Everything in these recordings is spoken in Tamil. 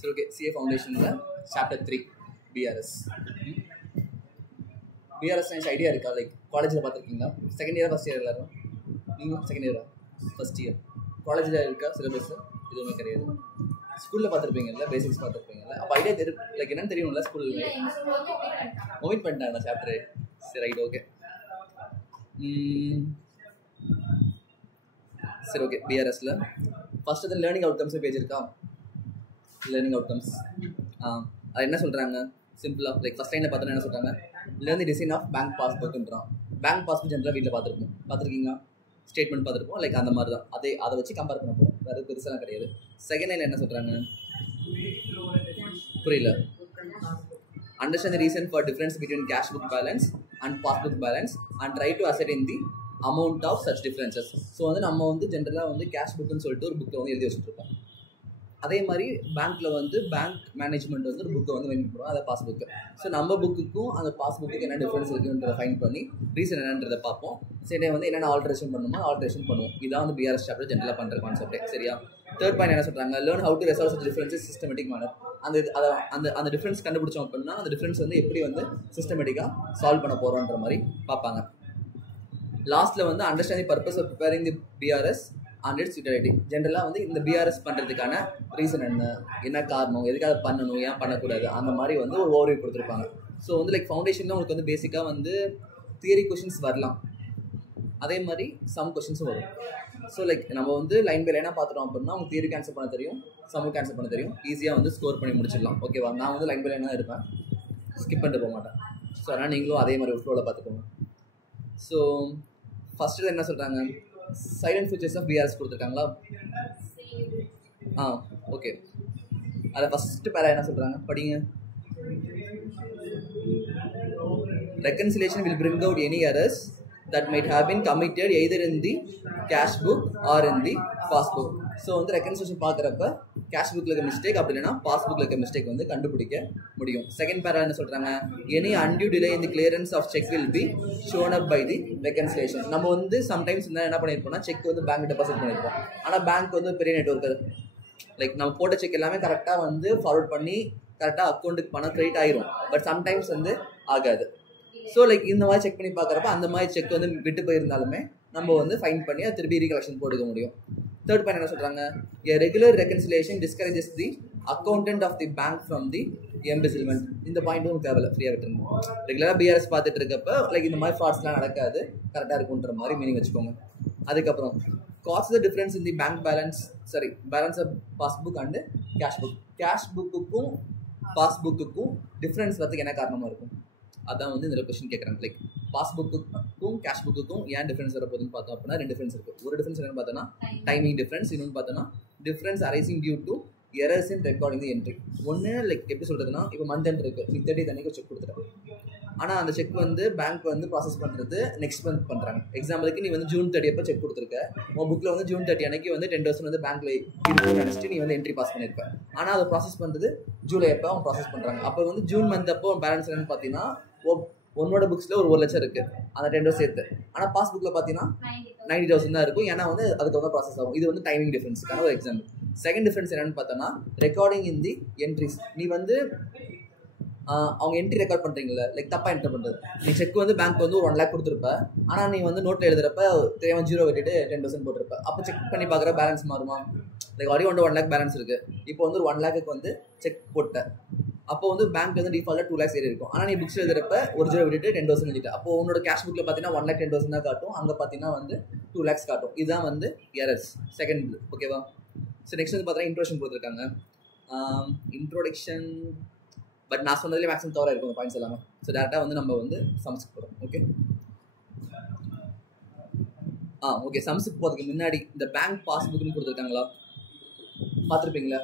சரி ஓகே, சிஏ ஃபவுண்டேஷனில் சாப்டர் 3 பிஆர்எஸ். பிஆர்எஸ் ஐடியா இருக்கா? லைக் காலேஜில் பார்த்துருக்கீங்களா? செகண்ட் இயரா ஃபஸ்ட் இயர் எல்லாரும்? நீங்கள் செகண்ட் இயரா? First year. காலேஜில் இருக்கா சிலபஸ்? எதுவுமே கிடையாது. ஸ்கூலில் பார்த்துருப்பீங்கல்ல, பேசிக்ஸ் பார்த்துருப்பீங்கல்ல. அப்போ ஐடியா லைக் என்னன்னு தெரியும்ல ஸ்கூலில்? ஒமிட் பண்ணிட்டாங்க சாப்டரு. சரி ரைட், ஓகே. சரி ஓகே, பிஆர்எஸில் ஃபஸ்ட்டு வந்து லேர்னிங் அவுட்கம்ஸ் பேஜ் இருக்கா? லேர்னிங் அவுட்கம்ஸ் அது என்ன சொல்கிறாங்க? சிம்பிளாக லைக் ஃபஸ்ட் லைனில் பார்த்தோன்னா என்ன சொல்கிறாங்க? Learn the design of bank பாஸ்புக்ன்றான். பேங்க் பாஸ்புக் ஜென்ரலாக வீட்டில் பார்த்துருக்கீங்களா? ஸ்டேட்மெண்ட் பார்த்துருப்போம், லைக் அந்த மாதிரி தான். அதை வச்சு கம்பேர் பண்ண போகிறோம், வேறு பெருசாலாம் கிடையாது. செகண்ட் லைனில் என்ன சொல்கிறாங்க? புரியல. Understand the reason for difference between cash book balance and passbook balance and try to ascertain the amount of such differences. So வந்து நம்ம வந்து ஜென்ரலாக வந்து கேஷ் புக்குன்னு சொல்லிட்டு ஒரு புக்கை வந்து எழுதி வச்சுட்ருப்போம். அதே மாதிரி பேங்க்கில் வந்து பேங்க் மேனேஜ்மெண்ட் வந்து ஒரு புக்கை வந்து மெயின் பண்ணுவோம், அதை பாஸ்புக்கு. ஸோ நம்ம புக்குக்கும் அந்த பாஸ்புக்கு என்ன டிஃப்ரென்ஸ் இருக்குன்றதை ஃபைன் பண்ணி ரீசன் என்னன்றதை பார்ப்போம். சரி வந்து என்னென்ன ஆல்ட்ரேஷன் பண்ணணுமோ ஆல்ட்ரேஷன் பண்ணுவோம். இதான் வந்து பிஆர்எஸ் சாப்டர் ஜென்ரலாக பண்ணுற கான்செப்டே. சரியா? தேர்ட் பாயிண்ட் என்ன சொல்கிறாங்க? Learn how to resolve such differences systematic manner. அந்த டிஃப்ரென்ஸ் கண்டுபிடிச்சோம் அப்படின்னா அந்த டிஃப்ரென்ஸ் வந்து எப்படி வந்து சிஸ்டமேட்டிக்காக சால்வ் பண்ண போகிறோன்ற மாதிரி பார்ப்பாங்க. லாஸ்ட்டில் வந்து understand the purpose of preparing the BRS and its utility. ஜென்ரலாக வந்து இந்த பிஆர்எஸ் பண்ணுறதுக்கான ரீசன் என்ன காரணம், எதுக்காக பண்ணணும், ஏன் பண்ணக்கூடாது, அந்த மாதிரி வந்து ஒரு ஓவர்வியூ கொடுத்துருப்பாங்க. ஸோ வந்து லைக் ஃபவுண்டேஷனில் உங்களுக்கு வந்து பேசிக்காக வந்து தியரி கொஷின்ஸ் வரலாம், அதே மாதிரி சம் கொஷின்ஸும் வரும். ஸோ லைக் நம்ம வந்து லைன் பை லைனாக பார்த்துட்டோம் அப்படின்னா உங்களுக்கு தியரி கேன்சல் பண்ண தெரியும், சம்முக்கு கேன்சல் பண்ண தெரியும், ஈஸியாக வந்து ஸ்கோர் பண்ணி முடிச்சிடலாம். ஓகேவா? நான் வந்து லைன் பை லைனாக இருப்பேன், ஸ்கிப் பண்ணிட்டு போக மாட்டேன். ஸோ அதனால் நீங்களும் அதே மாதிரி ஒரு ஃப்ளோவில் பார்த்துக்கோங்க. ஸோ ஃபஸ்ட்டு என்ன சொல்கிறாங்க? சைலண்ட் ஃபீச்சர்ஸ் ஆஃப் பிஆர்எஸ் கொடுத்துருக்காங்களா? ஓகே. அதில் ஃபஸ்ட்டு பேரா என்ன சொல்கிறாங்க? படிங்க. Reconciliation will bring out any errors that might have been committed either in the cash book or in the passbook. So வந்து ரெக்கன்சிலேஷன் பார்க்குறப்ப கேஷ் புக்கில் இருக்க மிஸ்டேக் அப்படி இல்லைனா பாஸ்புக்கில் இருக்க மிஸ்டேக் வந்து கண்டுபிடிக்க முடியும். செகண்ட் பேரா என்ன சொல்கிறாங்க? Any undue delay in the clearance of cheque will be shown up by the reconciliation. நம்ம வந்து சம்டைம்ஸ் வந்து என்ன பண்ணியிருப்போம்னா செக் வந்து பேங்க் டெபாசிட் பண்ணியிருப்போம், ஆனால் பேங்க் வந்து பெரிய நெட்வொர்க், லைக் நம்ம போட்ட செக் எல்லாமே கரெக்டாக வந்து ஃபார்வர்ட் பண்ணி கரெக்டாக அக்கௌண்ட்டுக்கு பணம் கிரெடிட் ஆயிரும், பட் சம்டைம்ஸ் வந்து ஆகாது. ஸோ லைக் இந்த மாதிரி செக் பண்ணி பார்க்குறப்ப அந்த மாதிரி செக் வந்து விட்டு போயிருந்தாலுமே நம்ம வந்து ஃபைன் பண்ணி அதை திருப்பி ரீகலெக்ஷன் போட்டுக்க முடியும். தேர்ட் பாயிண்ட் என்ன சொல்கிறாங்க? A regular reconciliation discourages the accountant of the bank from the embezzlement. இந்த பாயிண்ட்டும் தேவையில்ல, ஃப்ரீயாக விட்டுருங்க. ரெகுலராக பிஆர்எஸ் பார்த்துட்டு இருக்கப்ப லைக் இந்த மாதிரி ஃப்ராட்ஸ்லாம் நடக்காது, கரெக்டாக இருக்குன்ற மாதிரி மீனிங் வச்சுக்கோங்க. அதுக்கப்புறம் cast the difference in the bank balance of passbook and cash book. Cash புக்குக்கும் பாஸ்புக்குக்கும் டிஃப்ரென்ஸ் வரதுக்கு என்ன காரணமாக இருக்கும்? அதான் வந்து இந்த கொஸ்டின் கேட்குறாங்க. லைக் பாஸ்புக்குக்கும் கேஷ் புக்குக்கும் ஏன் டிஃப்ரென்ஸ் வர போகுதுன்னு பார்த்தோம் அப்படின்னா ரெண்டு டிஃப்ரென்ஸ் இருக்குது. ஒரு டிஃப்ரென்ஸ் என்னென்னு பார்த்தோன்னா டைமிங் டிஃப்ரென்ஸ், இன்னொன்று பார்த்தோன்னா difference arising due to errors in recording the entry. ஒன்று லைக் எப்படி சொல்கிறதுனா, இப்போ மந்த் எண்ட் இருக்குது, நீ 30 அன்னைக்கு செக் கொடுத்துட்டேன், ஆனால் அந்த செக் வந்து பேங்க் வந்து ப்ராசஸ் பண்ணுறது நெக்ஸ்ட் மந்த் பண்ணுறாங்க. எக்ஸாம்பிளுக்கு நீ வந்து ஜூன் 30 அப்போ செக் கொடுத்துருக்க, உன் புக்கில் வந்து ஜூன் 30 அன்னைக்கு வந்து 10,000 வந்து பேங்க்கில் இருக்குன்னு நினச்சிட்டு நீ வந்து என்ட்ரி பாஸ் பண்ணியிருப்பேன். ஆனால் அதை ப்ராசஸ் பண்ணுறது ஜூலை அப்போ அவங்க ப்ராசஸ் பண்ணுறாங்க. அப்போ வந்து ஜூன் மந்த் அப்போ பேலன்ஸ் என்னன்னு பார்த்தீங்கன்னா உன்னோட புக்ஸில் ஒரு 1 லட்சம் இருக்குது, அந்த 10,000 சேர்த்து. ஆனால் பாஸ்புக்கில் பார்த்தீங்கன்னா 90,000 தான் இருக்கும், ஏன்னா வந்து அதுக்கு வந்து ப்ராசஸ் ஆகும். இது வந்து டைமிங் டிஃப்ரென்ஸுக்கான ஒரு எக்ஸாம்பிள். செகண்ட் டிஃப்ரென்ஸ் என்னென்னு பார்த்தோன்னா ரெக்கார்டிங் இன் தி என்ட்ரிஸ். நீ வந்து அவங்க என்ட்ரி ரெக்கார்ட் பண்ணுறீங்களா, லைக் தப்பாக என்ட்ரி பண்ணுறது. நீ செக் வந்து பேங்க் வந்து ஒரு 1 lakh கொடுத்துருப்ப, ஆனால் நீ வந்து நோட்டில் எழுதுறப்ப தெரியாமல் 0 விட்டுட்டு 10,000 போட்டிருப்ப. அப்போ செக் பண்ணி பார்க்குற பேலன்ஸ் மாறுமா? லைக் ஆல்ரெடி வந்து 1 lakh பேலன்ஸ் இருக்குது, இப்போ வந்து ஒரு 1 lakhக்கு வந்து செக் போட்டேன், அப்போ வந்து பேங்க் வந்து டிஃபால்ட்டாக 2 lakhs ஏறி இருக்கும். ஆனால் நீ புக்ஸ் எழுதுறப்ப ஒரு 0 விட்டுட்டு 10,000 எழுதிட்டு, அப்போ உன்னோட கேஷ் புக்கில் பார்த்தீங்கன்னா 1,10,000 தான் காட்டும், அங்கே பார்த்தீங்கன்னா வந்து 2 lakhs காட்டும். இதுதான் வந்து எரர்ஸ் செகண்ட். ஓகேவா? ஸோ நெக்ஸ்ட் வந்து பார்த்தீங்கன்னா இன்ட்ரோடக்ஷன் கொடுத்துருக்காங்க. இன்ட்ரோடக்ஷன் பட் நான் சொன்னதுலேயே மேக்ஸிமம் தவிர இருக்கும் பாயிண்ட்ஸ் எல்லாமே. ஸோ டேரெக்டாக வந்து நம்ம வந்து சம்ஸுக்கு போகிறோம். ஓகே சம்ஸுக்கு போகிறதுக்கு முன்னாடி இந்த பேங்க் பாஸ்புக்னு கொடுத்துருக்காங்களா, பார்த்துருப்பீங்களா?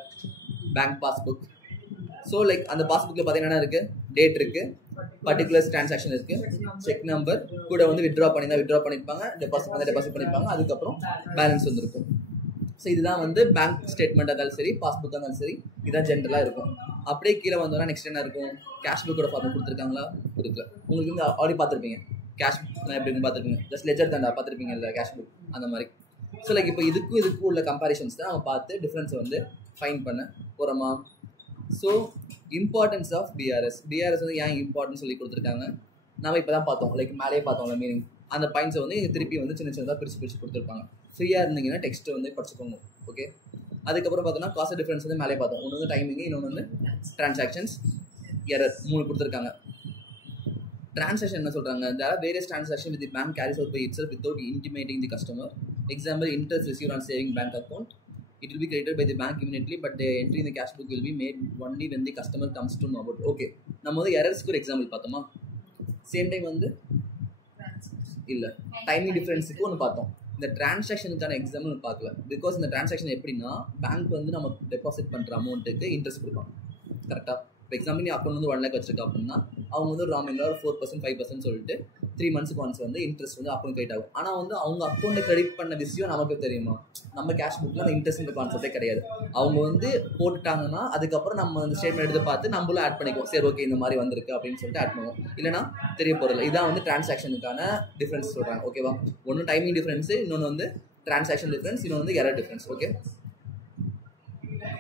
Bank passbook. ஸோ லைக் அந்த பாஸ்புக்கில் பார்த்தீங்கன்னா இருக்குது, டேட் இருக்குது, பர்டிகுலர்ஸ் டிரான்சாக்ஷன் இருக்குது, செக் நம்பர் கூட வந்து வித்ட்ரா பண்ணியிருப்பாங்க, டெபாசிட் பண்ணியிருப்பாங்க, அதுக்கப்புறம் பேலன்ஸ் வந்துருக்கும். ஸோ இதுதான் வந்து பேங்க் ஸ்டேட்மெண்ட் இருந்தாலும் சரி, பாஸ்புக்காக இருந்தாலும் சரி, இதுதான் ஜென்ரலாக இருக்கும். அப்படியே கீழே வந்தோன்னா நெக்ஸ்ட் என்ன இருக்கும்? கேஷ் புக்கோட ஃபார்ம் கொடுத்துருக்காங்களா? கொடுக்கல. உங்களுக்கு வந்து ஆல்ரெடி பார்த்துருப்பீங்க கேஷ் புக் எப்படின்னு பார்த்துருப்பீங்க, ஜஸ்ட் லெஜர் தாண்டா பார்த்துருப்பீங்க இல்லை கேஷ் புக் அந்த மாதிரி. ஸோ லைக் இப்போ இதுக்கும் உள்ள கம்பேரிஷன்ஸ் தான் நம்ம பார்த்து டிஃப்ரென்ஸை வந்து ஃபைன் பண்ண போகிறோமா? ஸோ இம்பார்ட்டன்ஸ் ஆஃப் பிஆர்எஸ் வந்து ஏன் இம்பார்ட்டன்ஸ் சொல்லி கொடுத்துருக்காங்க. நம்ம இப்போ தான் பார்த்தோம், லைக் மேலேயே பார்த்தோம்ல மீனிங். அந்த பாயிண்ட்ஸை வந்து திருப்பி வந்து சின்ன சின்னதாக பிரித்து கொடுத்துருப்பாங்க. ஃப்ரீயாக இருந்தீங்கன்னா டெக்ஸ்ட்டு வந்து படிச்சுக்கோங்க. ஓகே, அதுக்கப்புறம் பார்த்தோன்னா காஸ்ட் டிஃபரன்ஸ் வந்து மேலே பார்த்தோம். ஒன்று வந்து டைமிங், இன்னொன்று வந்து டிரான்சாக்ஷன்ஸ், எரர், 3 கொடுத்துருக்காங்க. டிரான்சாக்ஷன் என்ன சொல்கிறாங்க, there are various transactions with the bank carries out by itself without intimating the customer. Example, interest received on saving bank account. It will be credited by the bank immediately, but the entry in the cash book will be made only when the customer comes to know about it. Okay, நம்ம வந்து எரர்ஸ்க்கு ஒரு எக்ஸாம்பிள் பார்த்தோமா. சேம் டைம் வந்து இல்லை டைமிங் டிஃப்ரென்ஸுக்கு ஒன்று பார்த்தோம். இந்த டிரான்சாக்ஷனுக்கான எக்ஸாம்பிள் பார்க்கல. பிகாஸ் இந்த டிரான்சாக்ஷன் எப்படின்னா, பேங்க் வந்து நம்ம டெபாசிட் பண்ணுற அமௌண்ட்டுக்கு இன்ட்ரெஸ்ட் கொடுப்பாங்க. கரெக்டாக இப்போ எக்ஸாம்பிள் நீ அக்கௌண்ட் வந்து 1 lakh வச்சிருக்கா அப்படின்னா அவங்க வந்து ராமிங்கில் ஒரு 4% 5% சொல்லிட்டு 3 months ஒன்ஸ் வந்து இன்ட்ரெஸ்ட் வந்து அக்கௌண்ட் கிரெடிட் ஆகும். ஆனால் வந்து அவங்க அக்கௌண்ட்டில் கிரெடிட் பண்ண விஷயம் நமக்கு தெரியுமா? நம்ம கேஷ் புக்கில் அந்த இன்ட்ரெஸ்ட் கான்செப்டே கிடையாது. அவங்க வந்து போட்டுட்டாங்கன்னா அதுக்கப்புறம் நம்ம அந்த ஸ்டேட்மெண்ட் எடுத்து பார்த்து நம்மளும் ஆட் பண்ணிக்குவோம். சரி ஓகே இந்த மாதிரி வந்திருக்கு அப்படின்னு சொல்லிட்டு ஆட் பண்ணுவோம். இல்லைனா தெரிய போகிறதில்ல. இதான் வந்து டிரான்சாக்ஷனுக்கான டிஃப்ரென்ஸ் சொல்கிறாங்க. ஓகேவா? ஒன்று டைமிங் டிஃப்ரென்ஸு, இன்னொன்று வந்து டிரான்சாக்ஷன் டிஃப்ரென்ஸ், இன்னொன்று வந்து எரர் டிஃப்ரென்ஸ். ஓகே,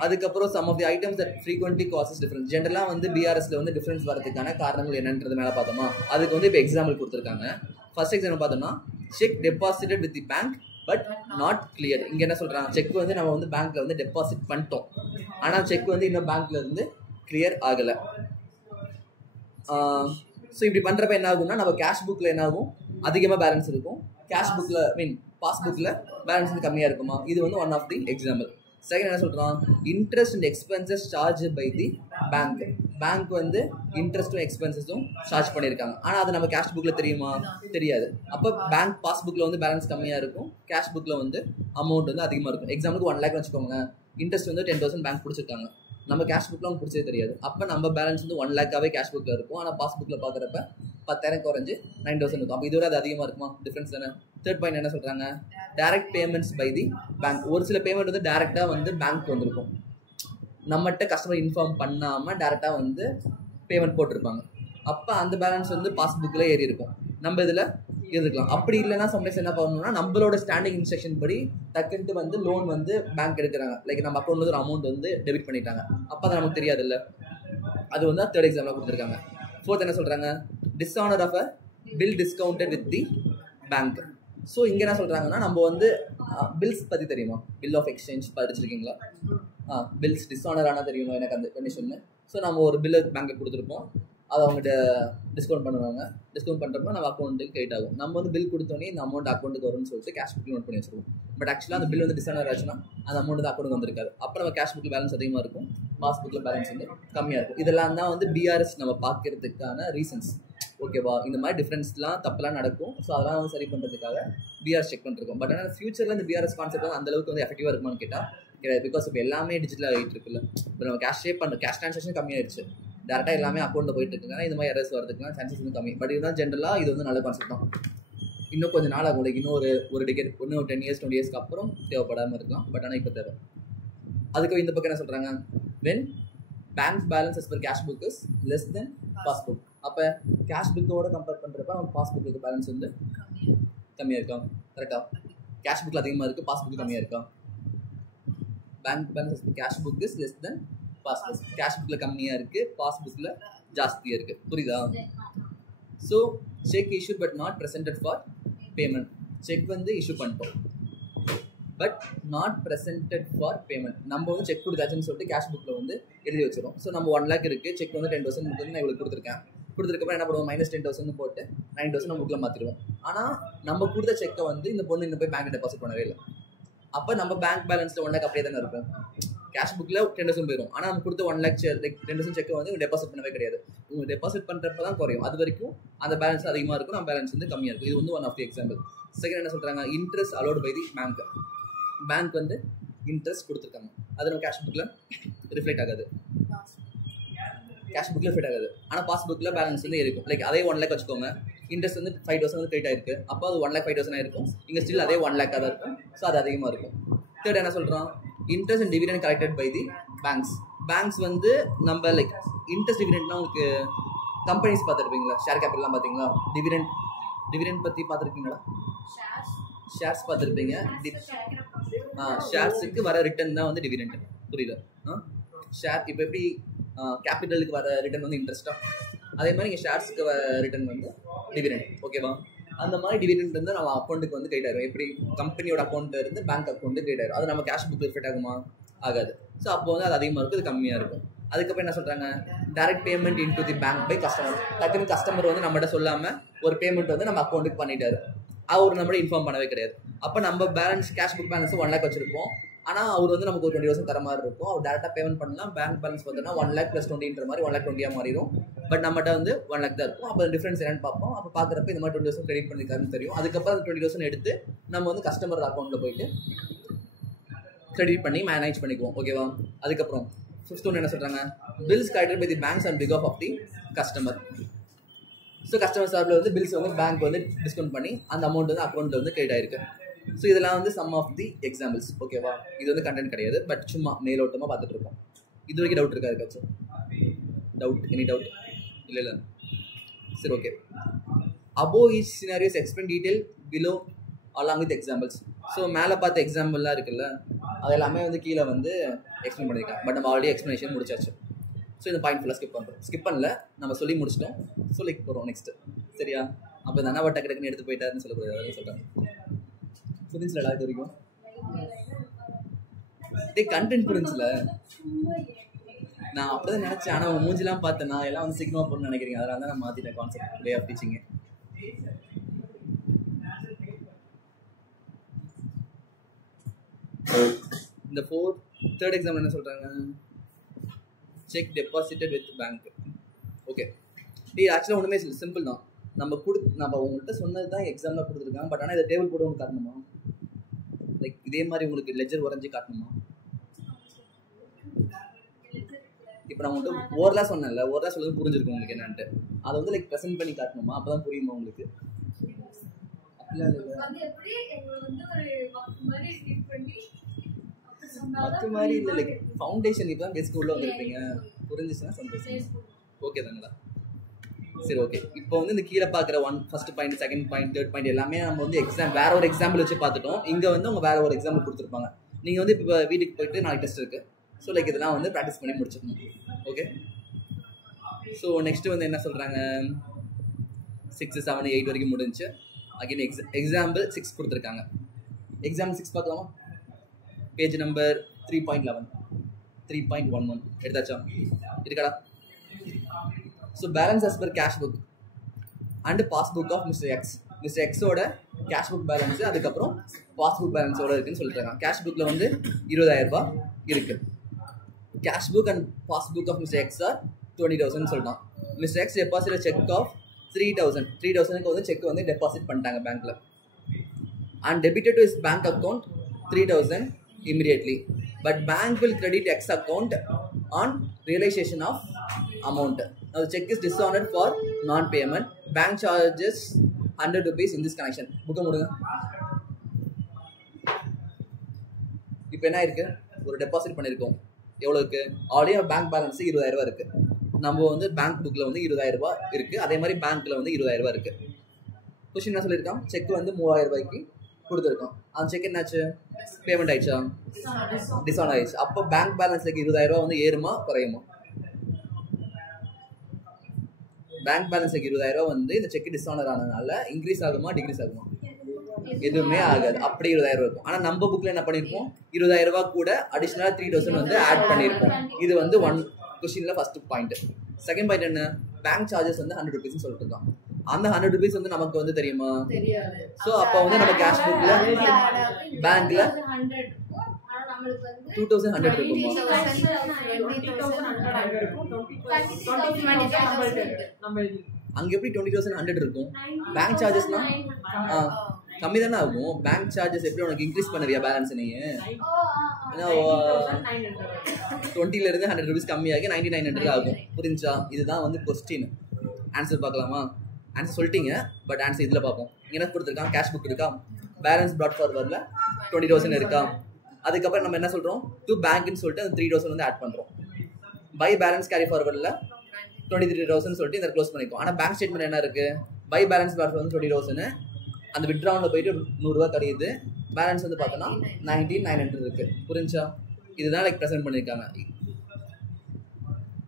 அதுக்கப்புறம் some of the items that frequently causes difference. ஜென்ரலாக வந்து பிஆர்எஸ்ல வந்து டிஃபரன்ஸ் வரதுக்கான காரணங்கள் என்னன்றது மேலே பார்த்தோமா. அதுக்கு வந்து இப்போ எக்ஸாம்பிள் கொடுத்துருக்காங்க. ஃபர்ஸ்ட் எக்ஸாம்பிள் பார்த்தோம்னா, check deposited with the bank but not clear. இங்கே என்ன சொல்கிறாங்க, செக் வந்து நம்ம வந்து பேங்க்ல வந்து டெபாசிட் பண்ணிட்டோம், ஆனால் செக் வந்து இன்னும் பேங்க்ல இருந்து கிளியர் ஆகலை. ஸோ இப்படி பண்ணுறப்ப என்ன ஆகும்னா, நம்ம கேஷ் புக்கில் என்ன ஆகும், அதிகமாக பேலன்ஸ் இருக்கும். கேஷ் புக்கில் பாஸ்புக்கில் பேலன்ஸ் வந்து கம்மியாக இருக்குமா. இது வந்து one of the example. Second என்ன சொல்கிறான், interest and expenses charge by the bank. Bank வந்து இன்ட்ரெஸ்ட்டும் எக்ஸ்பென்சஸும் சார்ஜ் பண்ணியிருக்காங்க. ஆனால் அது நம்ம கேஷ் புக்கில் தெரியுமா? தெரியாது. அப்போ பேங்க் பாஸ்புக்கில் வந்து பேலன்ஸ் கம்மியாக இருக்கும், கேஷ் புக்கில் வந்து அமௌண்ட் வந்து அதிகமாக இருக்கும். எக்ஸாம்பிளுக்கு 1 lakh வச்சுக்கோங்களேன், இன்ட்ரெஸ்ட் வந்து 10,000 பேங்க் பிடிச்சிருக்காங்க, நம்ம கேஷ் புக்கில் அவங்க பிடிச்சது தெரியாது. அப்போ நம்ம பேலன்ஸ் வந்து 1 lakh கேஷ் புக்கில் இருக்கும், ஆனால் பாஸ்புக்கில் பார்க்குறப்ப 10,000 குறைஞ்சு 9,000 இருக்கும். அப்போ இதோட அது அதிகமாக இருக்குமா? டிஃப்ரென்ஸ் தானே. தேர்ட் பாயிண்ட் என்ன சொல்கிறாங்க, direct payments by the bank. ஒரு சில பேமெண்ட் வந்து டேரெக்டாக வந்து பேங்க் வந்திருக்கும், நம்மகிட்ட கஸ்டமர் இன்ஃபார்ம் பண்ணாமல் டேரெக்டாக வந்து பேமெண்ட் போட்டிருப்பாங்க. அப்போ அந்த பேலன்ஸ் வந்து பாஸ்புக்கில் ஏறி இருக்கும், நம்ம இதில் இருக்கலாம். அப்படி இல்லைன்னா சம்டைம்ஸ் என்ன பண்ணணும்னா, நம்மளோட ஸ்டாண்டிங் இன்ஸ்ட்ரக்ஷன் படி டக்குன்ட்டு வந்து லோன் வந்து பேங்க் எடுக்கிறாங்க, லைக் நம்ம அக்கௌண்ட்ல ஒரு அமௌண்ட் வந்து டெபிட் பண்ணிட்டாங்க. அப்போ அது நமக்கு தெரியாது இல்லை. அது வந்து தேர்ட் எக்ஸாம்பிள் கொடுத்துருக்காங்க. ஃபோர்த் என்ன சொல்கிறாங்க, dishonour of a bill discounted with the bank. So இங்கே என்ன சொல்கிறாங்கன்னா, நம்ம வந்து பில்ஸ் பற்றி தெரியுமா, பில் ஆஃப் எக்ஸ்சேஞ்ச் படிச்சிருக்கீங்களா? பில்ஸ் டிஸ்ஆனர் ஆனால் தெரியுமா எனக்கு அந்த கண்டிஷன்னு. ஸோ நம்ம ஒரு பில்லை பேங்க்கு கொடுத்துருப்போம், அதை அவங்ககிட்ட டிஸ்கவுண்ட் பண்ணுவாங்க. டிஸ்கவுண்ட் பண்ணுறப்ப நம்ம அக்கௌண்ட்டுக்கு கிரெடிட் ஆகும். நம்ம வந்து பில் கொடுத்தோன்னே இந்த அமௌண்ட் அக்கௌண்ட்டுக்கு வரும்னு சொல்லிட்டு கேஷ் புக்கில் நோட் பண்ணி வச்சிருவோம். பட் ஆக்சுவலாக அந்த பில் வந்து டிஸ்ஆனர் ஆச்சுன்னா அந்த அமௌண்ட் வந்து அக்கௌண்ட்டுக்கு வந்திருக்காது. அப்போ நம்ம கேஷ் புக்கில் பேலன்ஸ் அதிகமாக இருக்கும், பாஸ் புக்கில் பேலன்ஸ் வந்து கம்மியாக இருக்கும். இதெல்லாம் தான் வந்து பிஆர்எஸ் நம்ம பார்க்கறதுக்கான ரீசன்ஸ். ஓகேவா? இந்த மாதிரி டிஃப்ரென்ஸ்லாம் தப்பெல்லாம் நடக்கும். ஸோ அதெல்லாம் வந்து சரி பண்ணுறதுக்காக பிஆர்எஸ் செக் பண்ணிருக்கோம். பட் ஆனால் ஃபியூச்சரில் இந்த பிஆர்எஸ் கான்செப்ட் வந்து அந்தளவுக்கு வந்து எஃபெக்டிவாக இருக்குமான்னு கேட்டால் கிடையாது. பிகாஸ் இப்போ எல்லாமே டிஜிட்டல் ஆகிட்டு இருக்குல்ல. இப்போ நம்ம கேஷ் ட்ரான்சாக்ஷன் கம்மியாகிடுச்சு, டேரெக்டாக எல்லாமே அக்கௌண்ட்டில் போயிட்டு இருக்குங்க. இந்த மாதிரி எரர்ஸ் வரதுக்குலாம் சான்சஸ் வந்து கம்மி. பட் இதுதான் ஜென்ரலாக இது வந்து நல்ல கான்செப்ட் தான். இன்னும் கொஞ்சம் நாள் ஆகும், இன்னும் ஒரு டிகேட், இன்னும் 10 years 20 years அப்புறம் தேவைப்படாமல் இருக்கலாம். பட் ஆனால் இப்போ தேவை. அதுக்கு இந்த பக்கம் என்ன சொல்கிறாங்க, when bank balance as per cash book is less than passbook. அப்போ கேஷ் புக்கோட கம்பேர் பண்ணுறப்ப அவங்க பாஸ்புக்கு பேலன்ஸ் வந்து கம்மியாக இருக்கா? கரெக்டாக கேஷ் புக்கில் அதிகமாக இருக்குது, பாஸ்புக்கு கம்மியாக இருக்கா? Bank balance as per cash book is less than passbook. Cash புக்கில் கம்மியாக இருக்குது, பாஸ்புக்கில் ஜாஸ்தியாக இருக்குது. புரியுதா? So check issue but not presented for payment. Check வந்து இஷ்யூ பண்ணிட்டோம், but not presented for payment. நம்ம வந்து செக் கொடுத்தாச்சுன்னு சொல்லிட்டு கேஷ் புக்கில் வந்து எழுதி வச்சிடும். ஸோ நம்ம 1 lakh இருக்குது, செக் வந்து 10,000 நான் இவ்வளோ கொடுத்துருக்கப்புறம் என்ன பண்ணுவோம், -10,000 போட்டு 9,000 நம்ம புக்கில் மாற்றிடுவோம். ஆனால் நம்ம கொடுத்த செக்கை வந்து இந்த பொண்ணு இன்னும் போய் பேங்க் டெபாசிட் பண்ணவே இல்லை. அப்போ நம்ம பேங்க் பேலன்ஸில் 1 lakh அப்படியே தானே இருக்கும். கேஷ் புக்கில் 10,000 போயிடும், ஆனால் நம்ம கொடுத்த 1 lakh 10,000 செக்கை வந்து டெபாசிட் பண்ணவே கிடையாது. உங்கள் டெபாசிட் பண்ணுறப்ப தான் குறையும், அது வரைக்கும் அந்த பேலன்ஸ் அதிகமாக இருக்கும், நம்ம பேலன்ஸ் வந்து கம்மியாக இருக்கும். இது வந்து one of the example. Second என்ன சொல்கிறாங்க, interest allot by the bank. Bank வந்து இன்ட்ரெஸ்ட் கொடுத்துருக்காங்க, அது நம்ம கேஷ் புக்கில் ரிஃப்ளெக்ட் ஆகாது, கேஷ் புக்கில் ஃபிட் ஆகாது. ஆனால் பாஸ்புக்கில் பேலன்ஸ் வந்து இருக்கும். லைக் அதே 1 lakh வச்சுக்கோங்க, இன்ட்ரெஸ்ட் வந்து 5,000 வந்து கிரெடிட் ஆயிருக்கு, அப்போ அது 1 lakh 5,000 ஆயிருக்கும். இங்கே ஸ்டில் அதே 1 lakh தான் இருக்கும். ஸோ அது அதிகமாக இருக்கும். தேர்ட் என்ன சொல்கிறோம், interest and dividend collected by the banks. Banks வந்து நம்ம லைக் இன்ட்ரெஸ்ட் டிவிடெண்ட்னா உங்களுக்கு கம்பெனிஸ் பார்த்துருப்பீங்களா, ஷேர் கேபிட்டல்லாம் பார்த்தீங்களா? டிவிடெண்ட் பற்றி பார்த்துருக்கீங்களா? ஷேர்ஸ் பார்த்துருப்பீங்க. ஷேர்ஸுக்கு வர ரிட்டர்ன் தான் வந்து டிவிடெண்ட். புரியல? ஷேர் இப்போ எப்படி கேபிட்டலுக்கு வர ரிட்டர்ன் வந்து இன்ட்ரெஸ்ட்டாக, அதே மாதிரி இங்கே ஷேர்ஸுக்கு வர ரிட்டர்ன் வந்து டிவிடெண்ட். ஓகேவா? அந்த மாதிரி டிவிடெண்ட் வந்து நம்ம அக்கௌண்ட்டுக்கு வந்து கிரெடிட் ஆயிடும். எப்படி கம்பெனியோட அக்கௌண்ட்டு இருந்து பேங்க் அக்கௌண்ட்டு கிரெடிட் ஆயிடும். அது நம்ம கேஷ் புக் ரிஃப்ளெக்ட் ஆகுமா? ஆகாது. ஸோ அப்போ வந்து அது அதிகமாக இருக்கும், இது கம்மியாக இருக்கும். அதுக்கப்புறம் என்ன சொல்கிறாங்க, direct payment into the bank by customer. டக்குன்னு கஸ்டமர் வந்து நம்மகிட்ட சொல்லாமல் ஒரு பேமெண்ட் வந்து நம்ம அக்கௌண்ட்டுக்கு பண்ணிட்டாரு, அவர் நம்மளை இன்ஃபார்ம் பண்ணவே கிடையாது. அப்போ நம்ம balance cash book balance 1 lakh வச்சிருப்போம். ஆனால் அவர் வந்து நமக்கு ஒரு 20% தர மாதிரி இருக்கும். அவர் டேரெக்டாக பேமெண்ட் பண்ணலாம். பேங்க் பேலன்ஸ் பார்த்தோன்னா 1 lakh + 20 மாதிரி 1,20,000 மாறிடும். பட் நம்மகிட்ட வந்து 1 lakh தான் இருக்கும். அப்போ டிஃப்ரென்ஸ் என்னன்னு பார்ப்போம். அப்போ பார்க்குறப்ப இந்த மாதிரி 20% கிரெடிட் பண்ணிருக்காருன்னு தெரியும். அதுக்கப்புறம் அந்த 20% எடுத்து நம்ம வந்து கஸ்டமர் அக்கௌண்ட்டில் போயிட்டு கிரெடிட் பண்ணி மேனேஜ் பண்ணிக்குவோம். ஓகேவா? அதுக்கப்புறம் 5th ஒன்று என்ன சொல்கிறாங்க, bills collected by the banks and பிகாஃப் of the customer. So customer சார்பில் வந்து பில்ஸ் வந்து பேங்க் வந்து டிஸ்கவுண்ட் பண்ணி அந்த அமௌண்ட் வந்து அக்கௌண்ட்டில் வந்து கிரெடிட் ஆயிருக்கு. ஸோ இதெல்லாம் வந்து சம் ஆஃப் தி எக்ஸாம்பிள்ஸ். ஓகேவா? இது வந்து கண்டென்ட் கிடையாது, பட் சும்மா மேலோட்டமாக பார்த்துட்டு இருக்கோம். இது வரைக்கும் டவுட் இருக்கா? இருக்காச்சும் டவுட்? Any doubt? இல்லை. சரி, okay. above each scenario is explained detail below along with examples. So மேலே பார்த்த எக்ஸாம்பிள்லாம் இருக்குல்ல, அது எல்லாமே வந்து கீழே வந்து எக்ஸ்பிளைன் பண்ணியிருக்கேன். பட் நம்ம ஆல்ரெடி எக்ஸ்ப்ளனேஷன் முடிச்சாச்சு. ஸோ இந்த பாயிண்ட் ஃபுல்லாக ஸ்கிப் பண்ணல, நம்ம சொல்லி முடிச்சிட்டோம். சொல்லிக்கு போகிறோம் நெக்ஸ்ட்டு. சரியா? அப்போ இந்த அண்ணாவட்ட கிடக்குன்னு எடுத்து போயிட்டாருன்னு சொல்லக்கூடாது, சொல்கிறாங்க. புரிஞ்சுல இது வரைக்கும்? கண்டென்ட் புரிஞ்சுல? நான் அப்படிதான் நினைச்சேன். ஆனால் உன் மூஞ்சிலாம் பார்த்தேன், நான் எல்லாம் வந்து சீக்கிரமாக போகணும்னு நினைக்கிறீங்க. அதனால தான் நான் மாற்றிட்டேன் கான்செப்ட், வே ஆஃப் டீச்சிங். இந்த third எக்ஸாம்பிள் என்ன சொல்கிறாங்க, check deposited with bank. Okay, இது ஆக்சுவலாக ஒன்றுமே சிம்பிள் தான். நம்ம உங்கள்கிட்ட சொன்னது தான் எக்ஸாமில் கொடுத்துருக்காங்க. பட் ஆனால் இதை டேபிள் போட்டு உங்களுக்கு காட்டணுமா? லைக் இதே மாதிரி உங்களுக்கு லெஜர் வரைஞ்சி காட்டணுமா? இப்போ நான் உங்கள்கிட்ட ஓரலாக சொன்னேன்ல, ஓரலாக சொல்லுறது புரிஞ்சிருக்கும் உங்களுக்கு என்னன்ட்டு. அதை வந்து லைக் ப்ரெசென்ட் பண்ணி காட்டணுமா? அப்போ தான் புரியுமா உங்களுக்கு? அப்படிலாம் இல்லை. மற்ற மாதிரி இல்லை, லைக் ஃபவுண்டேஷன் இப்போ தான் பேசிக் உள்ள வந்துருப்பீங்க. புரிஞ்சிச்சுன்னா சந்தோஷம். ஓகே தானடா? சரி, ஓகே. இப்போ வந்து இந்த கீழே பார்க்குற first point, second point, third point எல்லாமே நம்ம வந்து வேற ஒரு எக்ஸாம்பிள் வச்சு பார்த்துட்டோம். இங்கே வந்து அவங்க வேற ஒரு எக்ஸாம்பிள் கொடுத்துருப்பாங்க. நீங்கள் வந்து இப்போ வீட்டுக்கு போயிட்டு நாளைக்கு டெஸ்ட் இருக்குது. ஸோ லைக் இதெல்லாம் வந்து ப்ராக்டிஸ் பண்ணி முடிச்சிடணும். ஓகே. ஸோ நெக்ஸ்ட்டு வந்து என்ன சொல்கிறாங்க, 6, 7, 8 வரைக்கும் முடிஞ்சு. அகைன் எக்ஸாம்பிள் 6 கொடுத்துருக்காங்க. எக்ஸாம்பிள் 6 பார்க்கலாமா? பேஜ் நம்பர் 3.11, 3.11 எடுத்தாச்சா? இருக்காடா? So balance as per cash book and passbook of mister X. Mister எக்ஸோட கேஷ் புக் பேலன்ஸு, அதுக்கப்புறம் பாஸ்புக் பேலன்ஸோட இருக்குன்னு சொல்லிட்டாங்க. கேஷ் புக்கில் வந்து 20,000 ரூபாய் இருக்குது. Cash book and passbook of mister X are 20,000 சொல்லிட்டான். Mister X deposit cheque of 3,000. 3,000க்கு வந்து செக் வந்து டெபாசிட் பண்ணிட்டாங்க பேங்க்கில். And debited to his bank account 3,000 immediately. But bank will credit X account on realization of amount. Now the check is dishonored for non-payment. Bank charges 100 rupees in this connection. புக்க முடியுங்க. இப்போ என்ன இருக்கு, ஒரு டெபாசிட் பண்ணியிருக்கோம். எவ்வளோ இருக்கு? ஆல்ரெடி பேங்க் பேலன்ஸ் 20,000 ரூபாய் இருக்கு. நம்ம வந்து பேங்க் புக்கில் வந்து 20,000 ரூபாய் இருக்கு. அதே மாதிரி பேங்க்கில் வந்து 20,000 ரூபாய் இருக்கு. கொஸ்டின் என்ன சொல்லியிருக்கான், செக் வந்து 3,000 ரூபாய்க்கு கொடுத்துருக்கோம். அந்த செக் என்னாச்சு, பேமெண்ட் ஆயிடுச்சா? டிஸ்கவுண்ட் ஆயிடுச்சு. அப்போ பேங்க் பேலன்ஸ்க்கு 20,000 ரூபா வந்து ஏறுமா குறையுமா? பேங்க் பேலன்ஸ்க்கு 20,000 ரூபா வந்து இந்த செக் டிஸ்கவுண்ட் ஆனதுனால இன்க்ரீஸ் ஆகுமா டிக்ரீஸ் ஆகுமா? எதுவுமே ஆகாது, அப்படியே 20,000 ரூபா இருக்கும். ஆனால் நம்ம புக்கில் என்ன பண்ணியிருப்போம், 20,000 ரூபா கூட அடிஷ்னலாக 3,000 வந்து ஆட் பண்ணியிருப்போம். இது வந்து ஒன் கொஸ்டினில் ஃபர்ஸ்ட் பாயிண்ட். செகண்ட் பாயிண்ட் என்ன, பேங்க் சார்ஜஸ் வந்து 100 rupees சொல்லிட்டு இருக்கான். அந்த 100 rupees வந்து நமக்கு வந்து தெரியுமா? ஸோ அப்போ வந்து நம்ம கேஷ் புக்கில் பேங்க்ல 2,100 இருக்குமா? அங்கே எப்படி 20,100 இருக்கும்? பேங்க் சார்ஜஸ்னா கம்மி தானே ஆகும். பேங்க் சார்ஜஸ் எப்படி உனக்கு இன்க்ரீஸ் பண்ணுவியா பேலன்ஸ்? நீ 20லேருந்து 100 rupees கம்மியாகி 9,900 ஆகும். புரிஞ்சா? இதுதான் வந்து கொஸ்டின். ஆன்சர் பார்க்கலாமா? ஆன்சர் சொல்லிட்டீங்க, பட் ஆன்சர் இதில் பார்ப்போம். என்ன கொடுத்துருக்கான், கேஷ் புக் இருக்கா, பேலன்ஸ் ப்ராட் ஃபார்வர்டில் 20,000 இருக்கா. அதுக்கப்புறம் நம்ம என்ன சொல்கிறோம், டு பேங்க்னு சொல்லிட்டு அந்த 3,000 வந்து ஆட் பண்ணுறோம். பை பேலன்ஸ் கேரி ஃபார்வர்டில் 23,000 சொல்லிட்டு இதை க்ளோஸ் பண்ணிக்கும். ஆனால் பேங்க் ஸ்டேட்மெண்ட் என்ன இருக்குது, பை பேலன்ஸ் ப்ராட் வந்து 20,000, அந்த விட்ராவில் போயிட்டு 100 ரூபா கிடையாது. பேலன்ஸ் வந்து பார்த்தோன்னா 19,900 இருக்குது. புரிஞ்சா? இதுதான் லைக் ப்ரெசென்ட் பண்ணியிருக்காங்க.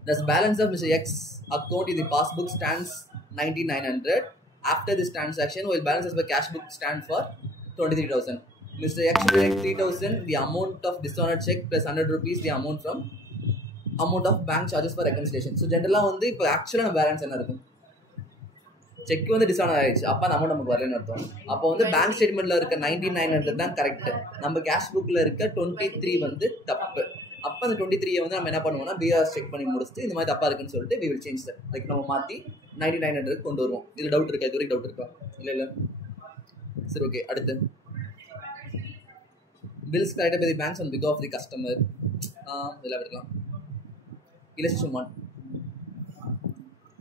Thus, balance of Mr. X account in the passbook stands 9900. After this transaction, while balances by cash book stand for 23,000. Mr. X should take 3,000, the amount of dishonored check plus 100 rupees, the amount of bank charges for reconciliation. So, generally, வந்து இப்போ ஆக்சுவலான பேலன்ஸ் என்ன இருக்கும்? செக் வந்து டிஸ்ஆனர் ஆயிடுச்சு, அப்போ அந்த அமௌண்ட் நமக்கு வரலன்னு அர்த்தம். அப்போ வந்து பேங்க் ஸ்டேட்மெண்ட்ல இருக்க 9900 தான் கரெக்ட், நம்ம கேஷ் புக்ல இருக்க 23 வந்து தப்பு. அப்போ அந்த 23 வந்து நம்ம என்ன பண்ணுவோம்னா பிஆர்எஸ் செக் பண்ணி முடிச்சுட்டு இந்த மாதிரி தப்பா இருக்குன்னு சொல்லிட்டு we will change that. Like நம்ம மாற்றி 9900 கொண்டு வருவோம். இது டவுட் இருக்கா? இது வரைக்கும் டவுட் இருக்கா? இல்லை சரி, ஓகே. அடுத்து bills collected by the banks on behalf of the customer. இதெல்லாம் எடுக்கலாம். illustration 1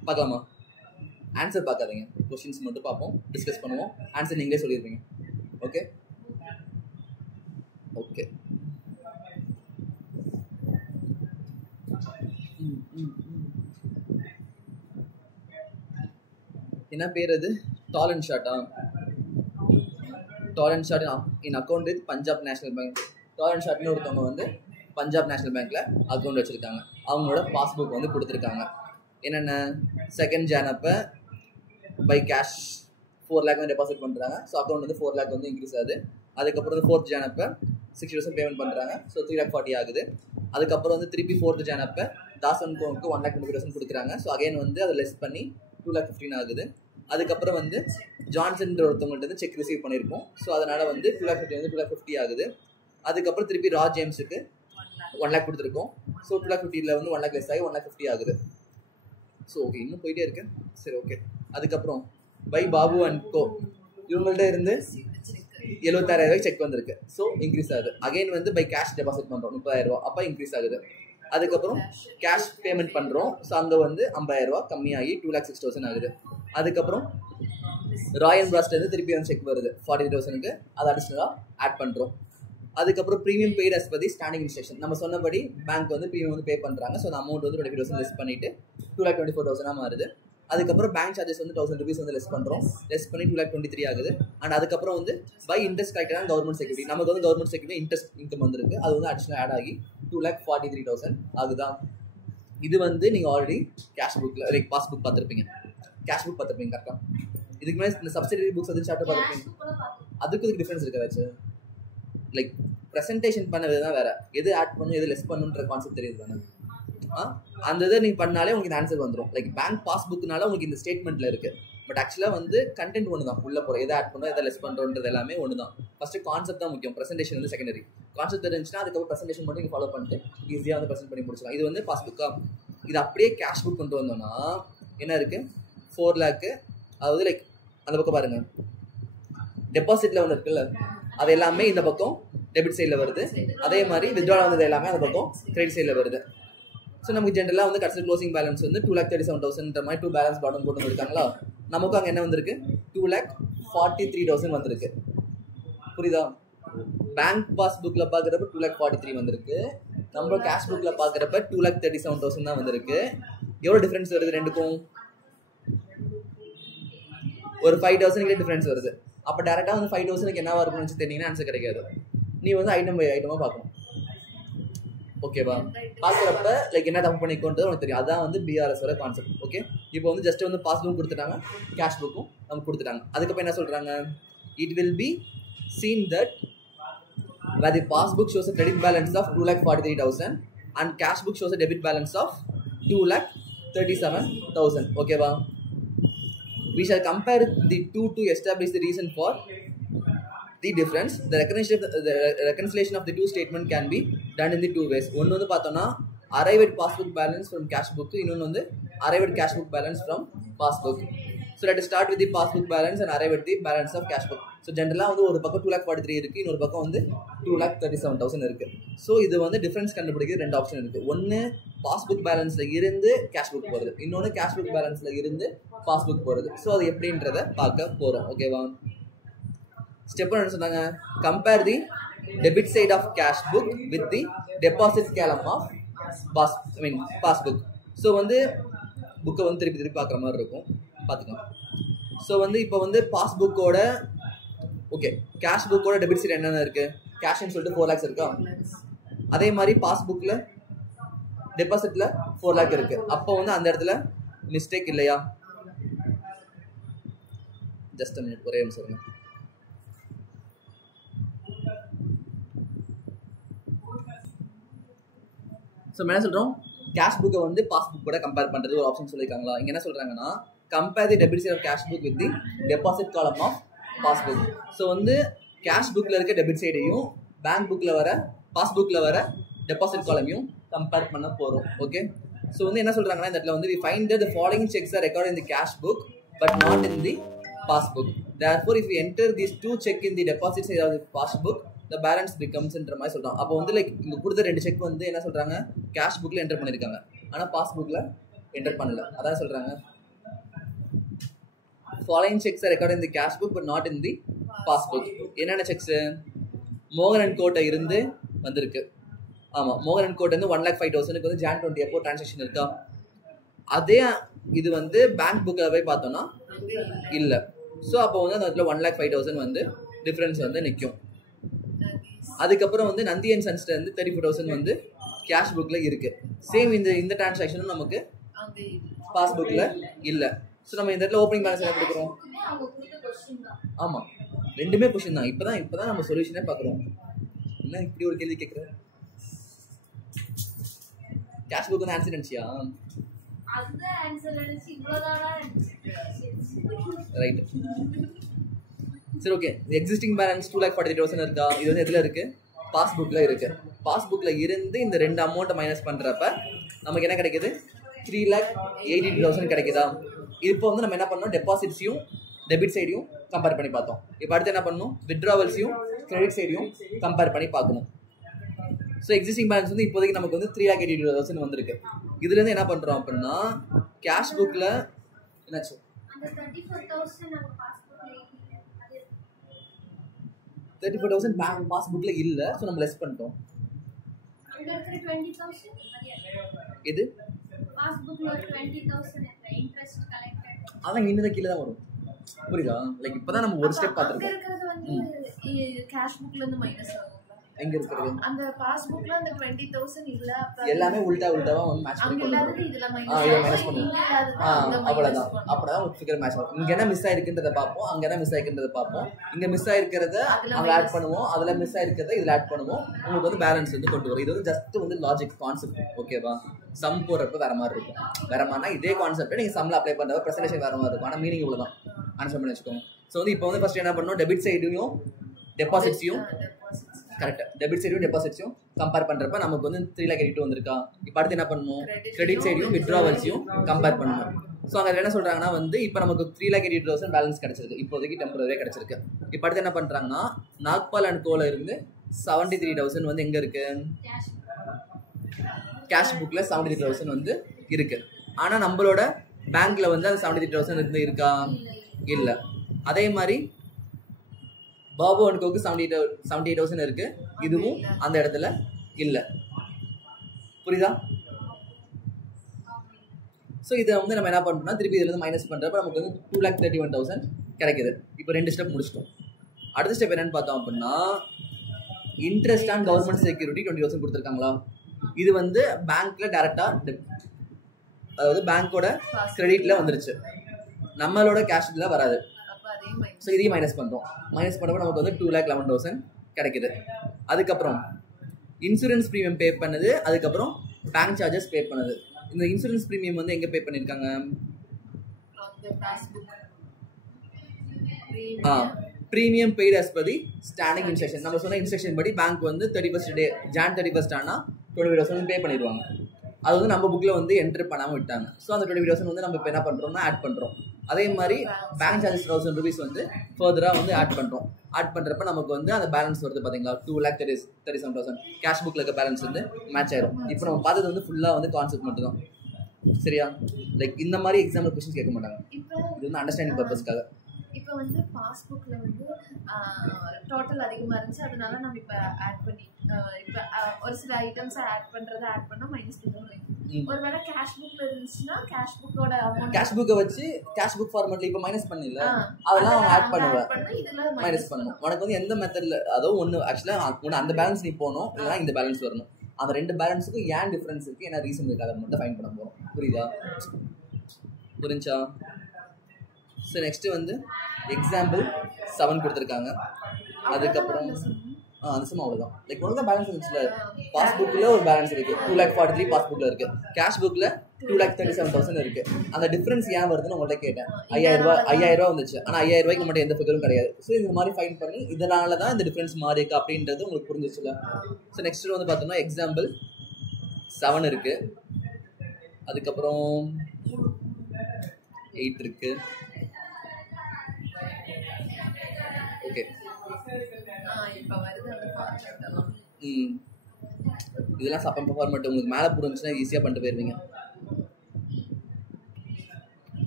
பார்க்கலாமா? ஆன்சர் பார்க்காதீங்க, கொஸ்டின்ஸ் மட்டும் பார்ப்போம், டிஸ்கஸ் பண்ணுவோம். ஆன்சர் நீங்களே சொல்லியிருப்பீங்க. Okay okay. என்ன பேர் அது? டால் அண்ட் ஷார்ட்டா? Tall and short in account with Punjab National Bank. Tall and ஷார்ட்னு ஒருத்தவங்க வந்து பஞ்சாப் நேஷனல் பேங்க்ல அக்கௌண்ட் வச்சிருக்காங்க. அவங்களோட பாஸ்புக் வந்து கொடுத்துருக்காங்க. என்னென்ன? 2nd Jan அப்போ பை கேஷ் 4 lakh வந்து டெபாசிட் பண்ணுறாங்க. ஸோ அக்கௌண்ட் வந்து 4 lakh வந்து இன்க்ரீஸ் ஆகுது. அதுக்கப்புறம் வந்து 4th Jan அப்போ 60% பேமெண்ட் பண்ணுறாங்க. ஸோ 3,40,000 ஆகுது. அதுக்கப்புறம் வந்து திருப்பி 4th Jan அப்போ தாசன் கோவுக்கு 1,20,000 கொடுக்குறாங்க. ஸோ அகைன் வந்து அதை லெஸ் பண்ணி 2,15,000 ஆகுது. அதுக்கப்புறம் வந்து ஜான்சன் ஒருத்தவங்கள்ட்ட வந்து செக் ரிசீவ் பண்ணியிருக்கோம். ஸோ அதனால் வந்து 2,50,000 வந்து 2,50,000 ஆகுது. அதுக்கப்புறம் திருப்பி ரா ஜேம்ஸுக்கு 1 lakh கொடுத்துருக்கோம். ஸோ 2,50,000 வந்து 1 lakh லெஸ் ஆகி 1,50,000 ஆகுது. ஸோ ஓகே, இன்னும் போயிட்டே இருக்கு. சரி, ஓகே. அதுக்கப்புறம் பை பாபு அண்ட் கோ இவங்கள்ட்ட இருந்து 76,000 செக் வந்திருக்கு. ஸோ இன்க்ரீஸ் ஆகுது. அகைன் வந்து பை கேஷ் டெபாசிட் பண்ணுறோம் 30,000, அப்போ இன்க்ரீஸ் ஆகுது. அதுக்கப்புறம் கேஷ் பேமெண்ட் பண்ணுறோம். ஸோ அங்கே வந்து 50,000 கம்மியாகி 2,06,000 ஆகுது. அதுக்கப்புறம் ராயல் பிராஸ்ட்லேருந்து திருப்பி வந்து செக் வருது 40,000க்கு, அதை அடிஷ்னலாக ஆட் பண்ணுறோம். அதுக்கப்புறம் premium paid as per the standing instruction. நம்ம சொன்னபடி பேங்க் வந்து ப்ரீமியம் வந்து பே பண்ணுறாங்க. ஸோ அந்த அமௌண்ட் வந்து 25,000 லெஸ் பண்ணிட்டு 2,24,000 மாறுது. அதுக்கப்புறம் பேங்க் சார்ஜஸ் வந்து 1,000 rupees வந்து லெஸ் பண்ணுறோம். லெஸ் பண்ணி 2,23,000 ஆகுது. அண்ட் அதுக்கப்புறம் வந்து பை இன்ட்ரெஸ்ட் கரெக்டான கவர்மெண்ட் செக்யூரிட்டி, நமக்கு வந்து கவர்மெண்ட் செக்யூரிட்டி இன்ட்ரெஸ்ட் இன்கம் வந்திருக்கு. அது வந்து அடிஷனல் ஆட் ஆகி 2,43,000 ஆகுதா. இது வந்து நீங்கள் ஆல்ரெடி கேஷ் புக்கில் லைக் பாஸ்புக் பார்த்துருப்பீங்க, கேஷ் புக் பார்த்துருப்பீங்க கரெக்டாக. இதுக்கு மேலே இந்த சப்சிடரி புக்ஸ் வந்து சாப்டர் பார்த்துருப்பீங்க. அதுக்கு டிஃப்ரென்ஸ் இருக்காதாச்சு? லைக் ப்ரெசன்டேஷன் பண்ண விதம் தான் வேறு, எது ஆட் பண்ணும் எது லெஸ் பண்ணுன்ற கான்செப்ட் தெரியுது தானே. அந்த இதை நீங்கள் பண்ணாலே உங்களுக்கு இந்த ஆன்சர் வந்துடும். லைக் பேங்க் பாஸ்புக்னால உங்களுக்கு இந்த ஸ்டேட்மெண்ட்டில் இருக்குது. பட் ஆக்சுவலாக வந்து கண்டென்ட் ஒன்று தான், உள்ளே போகிற எதை ஆட் பண்ணோம் எதை லெஸ் பண்ணுறோன்றது எல்லாமே ஒன்று தான். ஃபஸ்ட்டு கான்செப்ட் தான் முக்கியம், ப்ரெசன்டேஷன் வந்து செகண்டரி. கான்செப்ட் தெரிஞ்சுன்னா அதுக்கப்புறம் ப்ரெசன்டேஷன் மட்டும் நீங்கள் ஃபாலோ பண்ணிட்டு ஈஸியாக வந்து ப்ரெசென்ட் பண்ணி முடிச்சலாம். இது வந்து பாஸ்புக்கா. இது அப்படியே கேஷ் புக் கொண்டு வந்தோம்னா என்ன இருக்குது? 4 lakh. அதாவது லைக் அந்த பக்கம் பாருங்கள், டெபாசிட்டில் ஒன்று இருக்குல்ல, அது எல்லாமே இந்த பக்கம் டெபிட் சைடில் வருது. அதே மாதிரி வித்ட்ரால் வந்தது எல்லாமே அந்த பக்கம் கிரெடிட் சைடில் வருது. ஸோ நமக்கு ஜென்ரலாக வந்து கடைசி க்ளோசிங் பேலன்ஸ் வந்து 2,37,000 மாதிரி 2 பேலன்ஸ் பாட்டம் கொண்டு வந்துருக்காங்களா. நமக்கு அங்கே என்ன வந்திருக்கு? 2,43,000 வந்திருக்கு. புரியுதா? பேங்க் பாஸ்புக்கில் பார்க்குறப்ப 2,43,000 வந்திருக்கு. நம்ம கேஷ் புக்கில் பார்க்குறப்ப 2,37,000 தான் வந்திருக்கு. எவ்வளோ டிஃப்ரென்ஸ் வருது ரெண்டுக்கும்? ஒரு 5,000 டிஃப்ரென்ஸ் வருது. அப்போ டேரெக்டாக வந்து 5,000 என்னவா இருக்கும்னு தெரிஞ்சிங்கன்னா ஆன்சர் கிடைக்காது. நீ வந்து ஐட்டம் பை ஐட்டமாக பார்க்கணும். ஓகேவா? பார்க்குறப்ப லைக் என்ன தப்பு பண்ணிக்கோன்றது உனக்கு தெரியும். அதான் வந்து பிஆர்எஸோட கான்செப்ட். ஓகே, இப்போ வந்து ஜஸ்ட் வந்து பாஸ்புக் கொடுத்துட்டாங்க, கேஷ் புக்கும் நமக்கு கொடுத்துட்டாங்க. அதுக்கப்புறம் என்ன சொல்கிறாங்க? It will be seen that where the passbook shows a credit balance of 2,43,000 and cash book shows a debit balance of 2,37,000. ஓகேவா? We shall compare the two to establish the reason for the difference. The reconciliation of the two statement can be done in the two ways. ஒன்று வந்து பார்த்தோம்னா arrived passbook balance from cash book, இன்னொன்று வந்து arrived cash book balance from passbook. So let us start with the passbook balance and arrive at the balance of cash book. So ஜென்ரலாக வந்து ஒரு பக்கம் 2,43,000 இருக்குது, இன்னொரு பக்கம் வந்து 2,37,000 இருக்குது. ஸோ இது வந்து டிஃப்ரென்ஸ் கண்டுபிடிக்கிறது 2 ஆப்ஷன் இருக்குது. ஒன்று பாஸ்புக் பேலன்ஸில் இருந்து கேஷ் புக் போகிறது, இன்னொன்று கேஷ் புக் பேலன்ஸில் இருந்து பாஸ்புக் போகிறது. ஸோ அது எப்படின்றத பார்க்க போகிறோம். ஓகேவா? ஸ்டெப் என்ன சொன்னாங்க? Compare the debit side of cash book with the deposit column of passbook. So வந்து புக்கை வந்து திருப்பி திருப்பி பார்க்குற மாதிரி இருக்கும், பார்த்துக்கலாம். ஸோ வந்து இப்போ வந்து பாஸ்புக்கோட ஓகே கேஷ் புக்கோட டெபிட் சைட் என்னென்ன இருக்குது? கேஷ்ன்னு சொல்லிட்டு 4 lakhs இருக்கா. அதே மாதிரி பாஸ்புக்கில் டெபாசிட்ல 4 lakh இருக்கு. அப்போ வந்து அந்த இடத்துல மிஸ்டேக் இல்லையா? ஜஸ்ட் மினிட், ஒரே நிமிஷம் இருங்க. ஸோ என்ன சொல்கிறோம், கேஷ் புக்கை வந்து பாஸ்புக் கூட கம்பேர் பண்ணுறது ஒரு ஆப்ஷன் சொல்லியிருக்காங்களா? இங்கே என்ன சொல்கிறாங்கன்னா, compare the debit side of cash book with the deposit column of passbook. So வந்து கேஷ் புக்கில் இருக்க டெபிட் சைடையும் பேங்க் புக்கில் வர பாஸ்புக்கில் வர டெபாசிட் காலமையும் கம்பேர் பண்ண போகிறோம். ஓகே, ஸோ வந்து என்ன சொல்கிறாங்கன்னா, இந்த இடத்துல வந்து we find that the following checks are recorded in the cash book but not in the passbook. Therefore, if we enter these two check in the deposit side of the passbook, the balance becomes ன்ற மாதிரி சொல்கிறாங்க. அப்போ வந்து லைக் இங்கே கொடுத்த 2 செக் வந்து என்ன சொல்கிறாங்க, கேஷ் புக்கில் என்டர் பண்ணியிருக்காங்க, ஆனால் பாஸ்புக்கில் என்டர் பண்ணல. அதான் சொல்கிறாங்க, following checks are recorded in the cash book but not in the passbook. என்னென்ன செக்ஸு? மோகன் அண்ட் கோட்டை இருந்து வந்திருக்கு. ஆமாம், மோகன் அண்ட் கோட்டை வந்து 1,05,000 வந்து Jan 20 அப்போ டிரான்சாக்ஷன் இருக்கா? அதே இது வந்து பேங்க் புக்கில் போய் பார்த்தோம்னா இல்லை. ஸோ அப்போ வந்து அந்த இடத்துல 1,05,000 வந்து டிஃப்ரென்ஸ் வந்து நிற்கும். அதுக்கப்புறம் வந்து நந்தி அண்ட் சன்ஸ்ல இருந்து 34,000 வந்து கேஷ் புக்கில் இருக்கு. சேம் இந்த டிரான்சாக்ஷனும் நமக்கு பாஸ்புக்கில் இல்லை. ஸோ நம்ம இந்த இடத்துல ஓப்பனிங் பேலன்ஸ் என்ன கொடுக்குறோம்? ஆமாம், ரெண்டுமே கொஸ்டின் தான். இப்போதான் நம்ம சொல்யூஷனே பார்க்குறோம். என்ன இப்படி ஒரு கேள்வி கேட்குறேன்? கேஷ் புக் வந்து ஆன்சர் நினச்சியா? ரைட், சரி ஓகே. எக்ஸிஸ்டிங் பேலன்ஸ் 2,43,000 இருக்கா? இது வந்து எதில் இருக்குது? பாஸ்புக்கில் இருக்குது. பாஸ்புக்கில் இருந்து இந்த 2 அமௌண்ட்டை மைனஸ் பண்ணுறப்ப நமக்கு என்ன கிடைக்குது? 3,82,000 கிடைக்குதா? இப்போ வந்து நம்ம என்ன பண்ணோம், டெபாசிட்ஸையும் டெபிட் சைடையும் கம்பேர் பண்ணி பார்த்தோம். இப்போ அடுத்து என்ன பண்ணணும், வித்ட்ராவல்ஸையும் கிரெடிட் சைடையும் கம்பேர் பண்ணி பார்க்கணும். ஸோ எக்ஸிஸ்டிங் பேலன்ஸ் வந்து இப்போதைக்கு நமக்கு வந்து 3,82,000 வந்திருக்கு. இதுலேருந்து என்ன பண்ணுறோம் அப்படின்னா, கேஷ் புக்கில் என்னாச்சு, 34,000 பேங்க் பாஸ்புக்கில் இல்லை. ஸோ நம்ம லெஸ் பண்ணிட்டோம். இது அதான் இனிமேதான் கீழே தான் வரும். புரியுதா? லைக் இப்போதான் நம்ம ஒரு ஸ்டெப் பார்த்துருக்கோம். கேஷ் புக்ல இருந்து மைனஸ் ஆகும். எங்க இருக்குது அந்த பாஸ்புக்ல அந்த 20,000 இல்ல, எல்லாமே உல்டாவா வந்து மேட்ச் பண்ணி போடுறோம். இதுல மைனஸ் பண்ணுவோம். அவ்வளவுதான். அப்பதான் ஒரு ஃபிகர் மேட்ச் ஆகும். இங்க என்ன மிஸ் ஆயிருக்குன்றத பார்ப்போம், அங்க என்ன மிஸ் ஆயிருக்குன்றத பார்ப்போம். இங்க மிஸ் ஆயிருக்கிறத அங்க ஆட் பண்ணுவோம், அதுல மிஸ் ஆயிருக்கிறத இதுல ஆட் பண்ணுவோம். உங்களுக்கு வந்து பேலன்ஸ் வந்து கொண்டு வரும். இது வந்து ஜஸ்ட் வந்து லாஜிக் கான்செப்ட். ஓகேவா? சம் போடுறப்ப வேற மாதிரி இருக்கும். வேற மாதிரினா இதே கான்செப்ட் நீங்க சம்ல அப்ளை பண்றப்ப பிரசன்டேஷன் வேற மாதிரி இருக்கும். ஆனா மீனிங் இவ்வளவுதான். ஆன்சர் பண்ணி வச்சுக்கோங்க. ஸோ வந்து இப்போ வந்து ஃபர்ஸ்ட் என்ன பண்ணணும், டெபிட் சைடையும் டெபாசிட்ஸையும் கரெக்டாக டெபிட் சைடையும் டெபாசிட்ஸையும் கம்பேர் பண்ணுறப்ப நமக்கு வந்து 3,82,000 வந்திருக்கா? இப்போ அடுத்து என்ன பண்ணணும், கிரெடிட் சைடையும் வித்ட்ராவல்ஸையும் கம்பேர் பண்ணணும். ஸோ அங்கே என்ன சொல்கிறாங்கன்னா வந்து இப்போ நமக்கு 3,82,000 பேலன்ஸ் கிடச்சிருக்கு, இப்போதைக்கு டெம்பரரியாக கிடச்சிருக்கு. இப்போ அடுத்து என்ன பண்ணுறாங்கன்னா, நாக்பால் அண்ட் கோல இருந்து 73,000 வந்து எங்கே இருக்குது, கேஷ் புக்கில் 73,000 வந்து இருக்குது. ஆனால் நம்மளோட பேங்க்கில் வந்து அது 73,000 இருந்து இருக்கா? இல்லை. அதே மாதிரி பாபு அண்ட் கோக்கு 78,000 இருக்கு, இதுவும் அந்த இடத்துல இல்லை. புரியுதா? ஸோ இதை வந்து நம்ம என்ன பண்ணுறோம்னா, திருப்பி இதுலேருந்து மைனஸ் பண்ணுறப்ப நமக்கு வந்து 2,31,000 கிடைக்குது. இப்போ 2 ஸ்டெப் முடிச்சிட்டோம். அடுத்த ஸ்டெப் என்னன்னு பார்த்தோம் அப்படின்னா, இன்ட்ரெஸ்ட் அண்ட் கவர்மெண்ட் செக்யூரிட்டி 20,000 கொடுத்துருக்காங்களா? இது வந்து பேங்க்ல டேரெக்டாக, அதாவது பேங்க்கோட கிரெடிட்ல வந்துருச்சு, நம்மளோட கேஷ்ல வராது. ஸோ இதையும் மைனஸ் பண்ணுறோம். மைனஸ் பண்ணுறப்ப நமக்கு வந்து 2,11,000 கிடைக்குது. அதுக்கப்புறம் இன்சூரன்ஸ் ப்ரீமியம் பே பண்ணுது, அதுக்கப்புறம் பேங்க் சார்ஜஸ் பே பண்ணுது. இந்த இன்சூரன்ஸ் ப்ரீமியம் வந்து எங்கே பே பண்ணியிருக்காங்க? Premium paid as per the standing instruction. நம்ம சொன்ன இன்ஸ்ட்ரக்ஷன் படி பேங்க் வந்து 31st டே Jan 31st ஆனால் 20,000 பே பண்ணிடுவாங்க. அது வந்து நம்ம புக்கில் வந்து என்ட்ரு பண்ணாமல் விட்டாங்க. ஸோ அந்த 20,000 வந்து நம்ம இப்போ என்ன பண்ணுறோம்னா ஆட் பண்ணுறோம். அதே மாதிரி பேங்க் சார்ஜஸ் 1,000 rupees வந்து ஃபர்தராக வந்து ஆட் பண்ணுறோம். ஆட் பண்ணுறப்ப நமக்கு வந்து அந்த பேலன்ஸ் வருது பார்த்தீங்களா, 2,37,000 கேஷ் புக்கில் இருக்க பேலன்ஸ் வந்து மேட்ச் ஆயிரும். இப்போ நம்ம பார்த்தது வந்து ஃபுல்லாக வந்து கான்செப்ட் மட்டும் தான். சரியா? லைக் இந்த மாதிரி எக்ஸாம்பிள் கொஸ்டின்ஸ் கேட்க மாட்டாங்க. இது வந்து அண்டர்ஸ்டாண்டிங் பர்பஸ்க்காக. இப்போ வந்து பாஸ்புக்ல வந்து டோட்டல் அதிகமாக இருந்துச்சு, அதனால நம்ம இப்போ ஆட் பண்ணி இப்போ ஒரு சில ஐட்டம்ஸை ஆட் பண்ணா மைனஸ் பண்ணுவோம். ஒருவேளை கேஷ் புக்ல இருந்துச்சுன்னா கேஷ் புக்கோட அமௌண்ட், கேஷ் புக்கை வச்சு கேஷ் புக் ஃபார்மேட்ல இப்போ மைனஸ் பண்ணல, அதெல்லாம் ஆட் பண்ணுவேன், மைனஸ் பண்ணுவோம். உனக்கு வந்து எந்த மெத்தட்ல, அதோ ஒன்று ஆக்சுவலாக ஒன்று அந்த பேலன்ஸ் நீ போகணும், இல்லைனா இந்த பேலன்ஸ் வரணும். அந்த 2 பேலன்ஸுக்கும் ஏன் டிஃப்ரென்ஸ் இருக்குது, என்ன ரீசன் இருக்குது, அதை மட்டும் ஃபைண்ட் பண்ண போகிறோம். புரியுதா? புரிஞ்சா? ஸோ நெக்ஸ்ட்டு வந்து எக்ஸாம்பிள் 7 கொடுத்துருக்காங்க. அதுக்கப்புறம் அந்த சம் அவ்வளோதான். லைக் ஒன்று தான் பேலன்ஸ் இருந்துச்சுல, பாஸ்புக்கில் ஒரு பேலன்ஸ் இருக்குது 2,43,000 பாஸ்புக்கில் இருக்குது, கேஷ் புக்கில் 2,37,000 இருக்குது. அந்த டிஃப்ரென்ஸ் ஏன் வருதுன்னு உங்கள்கிட்ட கேட்டேன். 5,000 ரூபா வந்துச்சு, ஆனால் 5,000 ரூபாய்க்கு மட்டும் எந்த ஃபிகரும் கிடையாது. ஸோ இந்த மாதிரி ஃபைண்ட் பண்ணி இதனால தான் இந்த டிஃப்ரென்ஸ் மாறி இருக்குது அப்படின்றது உங்களுக்கு புரிஞ்சிச்சுல. ஸோ நெக்ஸ்ட் வந்து பார்த்தோம்னா எக்ஸாம்பிள் 7 இருக்குது, அதுக்கப்புறம் 8 இருக்குது. ஓகே, இதெல்லாம் சப்பன் ஃபார்மேட் உங்களுக்கு மேலே புரிஞ்சுச்சுன்னா ஈஸியாக பண்ணிட்டு போயிருவீங்க.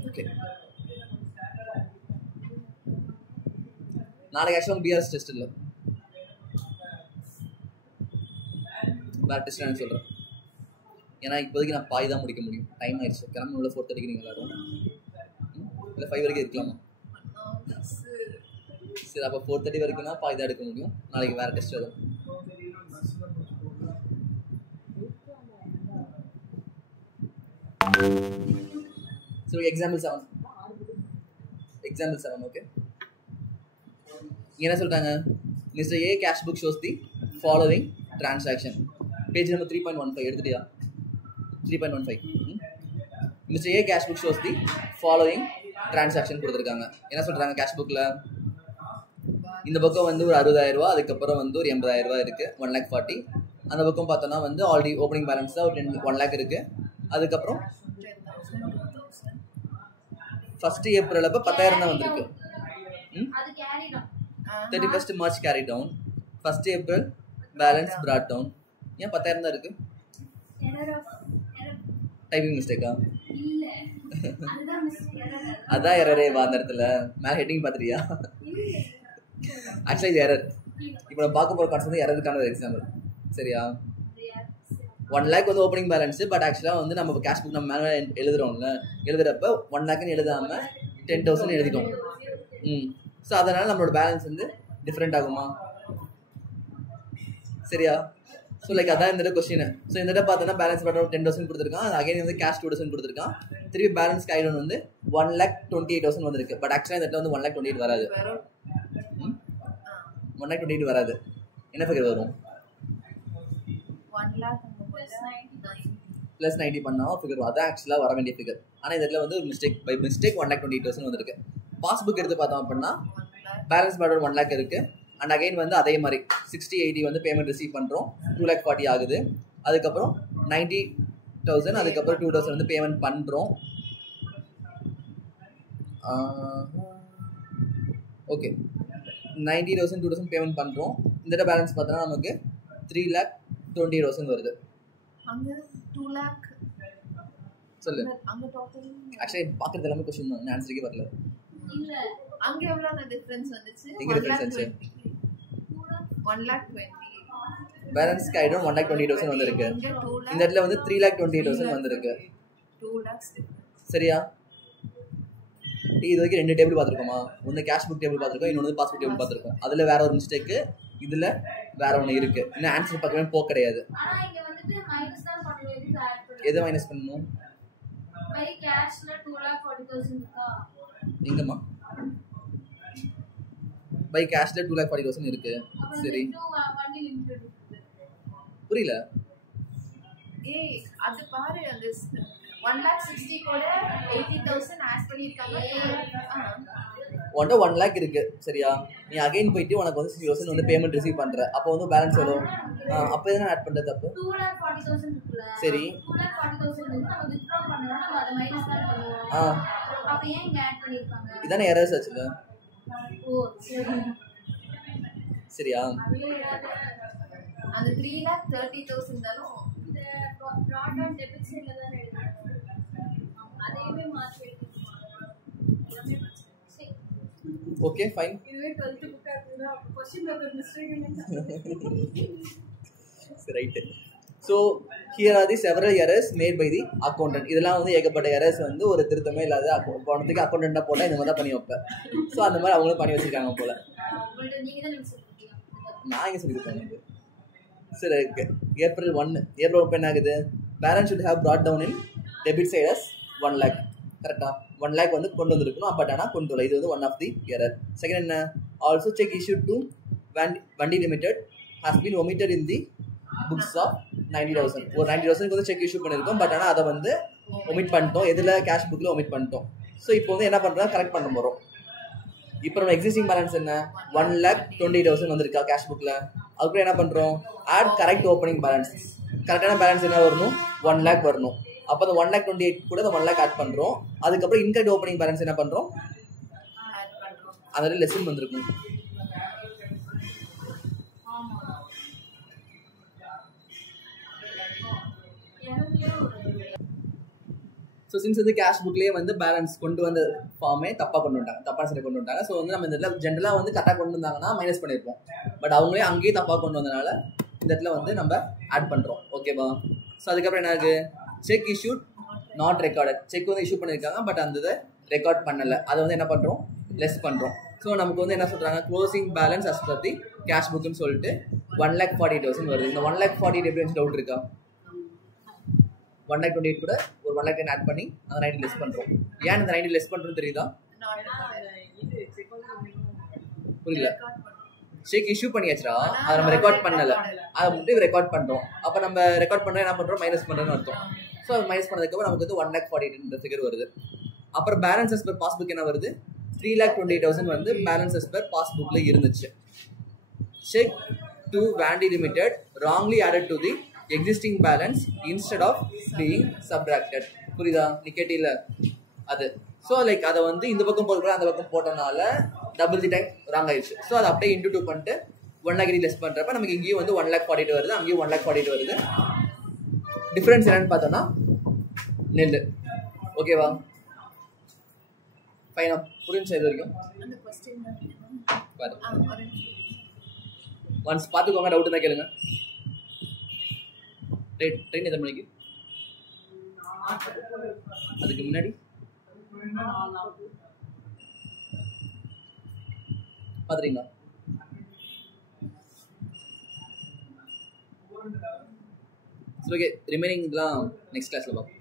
ஓகே, நாளைக்கு ஆக்சுவலாக பிஆர்எஸ் டெஸ்ட் இல்லை, வேறு டெஸ்ட் நான் சொல்கிறேன். ஏன்னா இப்போதைக்கு நான் பாய் தான் முடிக்க முடியும், டைம் ஆயிடுச்சு. கிளம்பி உள்ள 4:30 நீங்கள் விளையாடும் இல்லை 5 வரைக்கும் இருக்கலாமா? சரி, அப்போ 4:30 வரைக்கும்னா பாய் தான் எடுக்க முடியும். நாளைக்கு வேறு டெஸ்ட் எதுவும். சரி, எக்ஸாம்பிள் 7. ஓகே, என்ன சொல்லிட்டாங்க? Mister A cash book shows the following transaction. Page number 3.15 எடுத்துட்டியா? 3.15. Mister A cash book shows the following transaction கொடுத்துருக்காங்க. என்ன சொல்கிறாங்க? கேஷ் புக்கில் இந்த பக்கம் வந்து ஒரு 60,000 ரூபா, அதுக்கப்புறம் வந்து ஒரு 80,000 ரூபா இருக்குது, 1,40,000. அந்த பக்கம் பார்த்தோன்னா வந்து ஆல்ரெடி ஓப்பனிங் பேலன்ஸ் தான் ஒரு 1 lakh இருக்குது. அதுக்கப்புறம் 1st April அப்போ 10,000 தான் வந்திருக்கு. 31st March carry down, 1st April balance brought down. ஏன் 10,000 தான் இருக்குது? டைப்பிங் மிஸ்டேக்கா? அதான் எரரே வா அந்த இடத்துல. மேலே ஹெட்டிங் பார்த்துட்டியா? ஆக்சுவலாக இது எரர். இப்போ நம்ம பார்க்க போகிற கான்செப்ட் வந்து எரருக்கான ஒரு எக்ஸாம்பிள். சரியா? 1 lakh வந்து ஓப்பனிங் பேலன்ஸு, பட் ஆக்சுவலாக வந்து நம்ம கேஷ் புக் நம்ம மேலே எழுதுறோம்ல, எழுதுறப்ப 1 lakhன்னு எழுதாமல் 10,000 எழுதிட்டோம். ஸோ அதனால் நம்மளோட பேலன்ஸ் வந்து டிஃப்ரெண்ட் ஆகுமா? சரியா? ஸோ லைக் அதான் இந்த கொஸ்டின். ஸோ இந்த இடம் பார்த்தோன்னா பேலன்ஸ் பண்ண 10,000 கொடுத்துருக்கான், அது அகைன் வந்து கேஷ் 2,000 கொடுத்துருக்கான். திருப்பி பேலன்ஸ் கைடவுன் வந்து 1,28,000 வந்திருக்கு. பட் ஆக்சுவலாக இந்த இடத்துல வந்து 1,28,000 வராது. 1,28,000 வராது. என்ன ஃபிகர் வரும்? +90 பண்ணால் ஃபிகர் அதான் ஆக்சுவலாக வர வேண்டிய ஃபிகர். ஆனால் இந்த இடத்துல வந்து ஒரு பை மிஸ்டேக் 1,28,000 வந்திருக்கு. பாஸ்புக் எடுத்து பார்த்தோம் அப்படின்னா பேலன்ஸ் பேலோட 1 lakh இருக்குது. அண்ட் அகைன் வந்து அதே மாதிரி 60-80 வந்து பேமெண்ட் ரிசீவ் பண்ணுறோம், 2,40,000 ஆகுது. அதுக்கப்புறம் 90,000, அதுக்கப்புறம் 2,000 வந்து பேமெண்ட் பண்ணுறோம். ஓகே, 90,000 2,000 பேமெண்ட் பண்ணுறோம். இந்த பேலன்ஸ் பார்த்தோன்னா நமக்கு 3,20,000 வருது. சொல்லு. ஆக்சுவலி பார்க்குறது எல்லாமே கொஸ்டின் தான், ஆன்சருக்கே வரல. அங்க எவ்வளவு டிஃபரன்ஸ் வந்துச்சு? எங்க டிஃபரன்ஸ் வந்துச்சு? 1,20,000 பேலன்ஸ் கைடும் 1,20,000 வந்திருக்கு. இந்த இடத்துல வந்து 3,28,000 வந்திருக்கு. 2 lakhs. சரியா? இது வரைக்கும் 2 டேபிள் பார்த்துருக்கோமா? ஒன்று கேஷ் புக் டேபிள் பார்த்துருக்கோம், இன்னொன்று பாஸ்புக் டேபிள் பார்த்துருக்கோம். அதில் வேற ஒரு மிஸ்டேக்கு, இதில் வேற ஒன்று இருக்கு. இன்னும் ஆன்சர் பக்கமே போக கிடையாது. எதை மைனஸ் பண்ணணும்? எங்கம்மா? பை கேஷ்ல 2,40,000 இருக்கு. சரி, புரியல. ஏய் அது பாரு, அந்த 1,60,000 கூட 80,000 ஆட் பண்ணிருக்காங்க. உன்கிட்ட 1 lakh இருக்கு. சரியா? நீ அகைன் போயிட்டு உனக்கு வந்து 60,000 வந்து பேமெண்ட் ரிசீவ் பண்ற. அப்போ வந்து பேலன்ஸ் எவ்வளோ? அப்போ எதனா ஆட் பண்றது தப்பு. 2,40,000 சரி, 2,40,000 வந்து நம்ம வித்ட்ரா பண்ணனும், நம்ம அத மைனஸ் தான் பண்ணுவோம். அப்ப ஏன் இங்க ஆட் பண்ணிருக்காங்க? இதானே எரர்ஸ் ஆச்சுல. ஓ சரி. சரியா? அந்த 3,30,000 தானோ இந்த ப்ராட் அண்ட் டெபிட் சைடுல தான் எழுதுறாங்க. அதையே மாத்தி எழுதிருக்காங்க. எல்லாமே சரி. Okay fine. இதுவே 12th புக் ஆகுதுனா क्वेश्चन பேப்பர் மிஸ்டேக் என்ன? Right. So here are the several errors made by the accountant. இதெல்லாம் வந்து ஏகப்பட்ட எரர்ஸ் வந்து ஒரு திருத்தமே இல்லாத பணத்துக்கு அக்கௌண்டன்ட்டாக போட்டால் இந்த மாதிரி தான் பண்ணி வைப்பேன். ஸோ அந்த மாதிரி அவங்களும் பண்ணி வச்சிருக்காங்க போல. நீங்க தான் சொல்லிருக்கீங்க. நான் எங்கே சொல்லியிருக்கேன்? சரி ஏப்ரல் 1 ஏப்ரல் ஓப்பன் ஆகுது. Balance should have brought down in debit side as 1 lakh. கரெக்டா 1 lakh வந்து கொண்டு வந்திருக்கணும். பட் ஆனால் கொண்டு வரல. இது வந்து one of the error. Second என்ன, ஆல்சோ செக் issued to வண்டி limited has been omitted in the books of 90,000. ஒரு 90,000 வந்து செக் இஷ்யூ பண்ணியிருக்கோம். பட் ஆனால் அதை வந்து ஒமிட் பண்ணிட்டோம். எதில் கேஷ் புக்கில் ஒமிட் பண்ணிட்டோம். ஸோ இப்போ வந்து என்ன பண்ணுறோம், கரெக்ட் பண்ண போகிறோம். இப்போ நம்ம எக்ஸிஸ்டிங் பேலன்ஸ் என்ன 1,20,000 வந்திருக்கா கேஷ் புக்கில். அதுக்கப்புறம் என்ன பண்ணுறோம், ஆட் கரெக்ட் ஓப்பனிங் பேலன்ஸ். கரெக்டான பேலன்ஸ் என்ன வரணும், 1 lakh வரணும். அப்போ அந்த 1,28,000 கூட அந்த 1 lakh ஆட் பண்ணுறோம். அதுக்கப்புறம் இன்கரெக்ட் ஓப்பனிங் பேலன்ஸ் என்ன பண்ணுறோம், அதில் லெசன் வந்திருக்கும். ஸோ சின்ஸ் வந்து கேஷ் புக்லேயே வந்து பேலன்ஸ் கொண்டு வந்த ஃபார்மே தப்பாக கொண்டு வந்துட்டாங்க, தப்பான சரி கொண்டு வந்துட்டாங்க. ஸோ வந்து நம்ம இந்த இடத்துல ஜென்ரலாக வந்து கரெக்டாக கொண்டு வந்தாங்கன்னா மைனஸ் பண்ணியிருப்போம். பட் அவங்களே அங்கேயே தப்பாக கொண்டு வந்தனால இந்த இடத்துல வந்து நம்ம ஆட் பண்ணுறோம். ஓகேவா. ஸோ அதுக்கப்புறம் என்ன ஆகுது, check issued not recorded. Check வந்து இஷ்யூ பண்ணியிருக்காங்க பட் அந்த இதை ரெக்கார்ட் பண்ணலை. அதை வந்து என்ன பண்ணுறோம், லெஸ் பண்ணுறோம். ஸோ நமக்கு வந்து என்ன சொல்கிறாங்க, closing balance as per the cash புக்குன்னு சொல்லிட்டு 1,48,000 வருது. இந்த 1,48,000 எப்படி வந்து டவுட் இருக்கா, 1,28,000 கூட ஒரு 1,10,000 ஆட் பண்ணி அந்த 90 லெஸ் பண்ணுறோம். ஏன் இந்த 90 லெஸ் பண்ணுறோன்னு தெரியுதா, புரியல. செக் இஷ்யூ பண்ணியாச்சுடா, அதை நம்ம ரெக்கார்ட் பண்ணலை, அதை மட்டும் ரெக்கார்ட் பண்ணுறோம். அப்போ நம்ம ரெக்கார்ட் பண்ண என்ன பண்ணுறோம், மைனஸ் பண்ணுறோன்னு அர்த்தம். ஸோ அது மைனஸ் பண்ணதுக்கப்புறம் நமக்கு வந்து 1,48,000 இந்த ஃபிகர் வருது. அப்புறம் பேலன்சஸ் பெர் பாஸ்புக் என்ன வருது, 3,28,000 வந்து பேலன்சஸ் பெர் பாஸ்புக்கில் இருந்துச்சு. Cheque to Wandi limited wrongly added to the existing balance instead of being subtracted. புரியுதா, நிக்கேட்டில அது. ஸோ லைக் அதை வந்து இந்த பக்கம் போட்டு அந்த பக்கம் போட்டனால டபுள் தி டைம் ராங் ஆயிடுச்சு. ஸோ அதை அப்படியே இன்டூ 2 பண்ணிட்டு 1 lakh லெஸ் பண்ணுறப்ப நமக்கு இங்கேயும் வந்து 1,48,000 வருது, அங்கேயும் 1,48,000 வருது. டிஃப்ரென்ஸ் என்னன்னு பார்த்தோம்னா நெல். ஓகேவா, ஃபைனா புரிஞ்சு இது வரைக்கும் ஒன்ஸ் பார்த்துக்கோங்க. டவுட் தான் கேளுங்க. ட்ரெயின் எத்தனை மணிக்கு, அதுக்கு முன்னாடி பார்த்துறீங்களா? சரி, ஓகே. ரிமைனிங் இதெல்லாம் நெக்ஸ்ட் கிளாஸில் பார்ப்போம்.